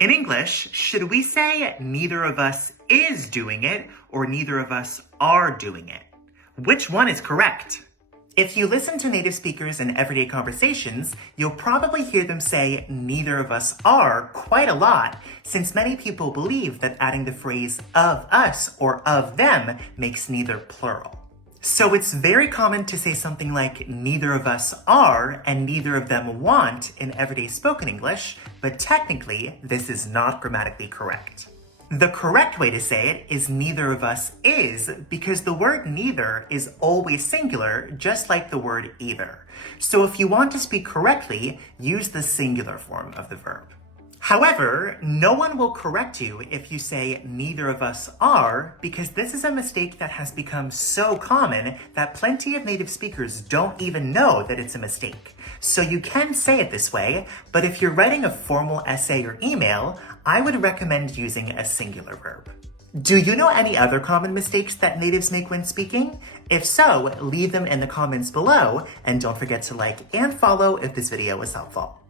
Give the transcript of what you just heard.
In English, should we say neither of us is doing it or neither of us are doing it? Which one is correct? If you listen to native speakers in everyday conversations, you'll probably hear them say neither of us are quite a lot, since many people believe that adding the phrase of us or of them makes neither plural. So it's very common to say something like neither of us are and neither of them want in everyday spoken English, but technically this is not grammatically correct. The correct way to say it is neither of us is, because the word neither is always singular, just like the word either. So if you want to speak correctly, use the singular form of the verb. However, no one will correct you if you say neither of us are, because this is a mistake that has become so common that plenty of native speakers don't even know that it's a mistake. So you can say it this way, but if you're writing a formal essay or email, I would recommend using a singular verb. Do you know any other common mistakes that natives make when speaking? If so, leave them in the comments below, and don't forget to like and follow if this video was helpful.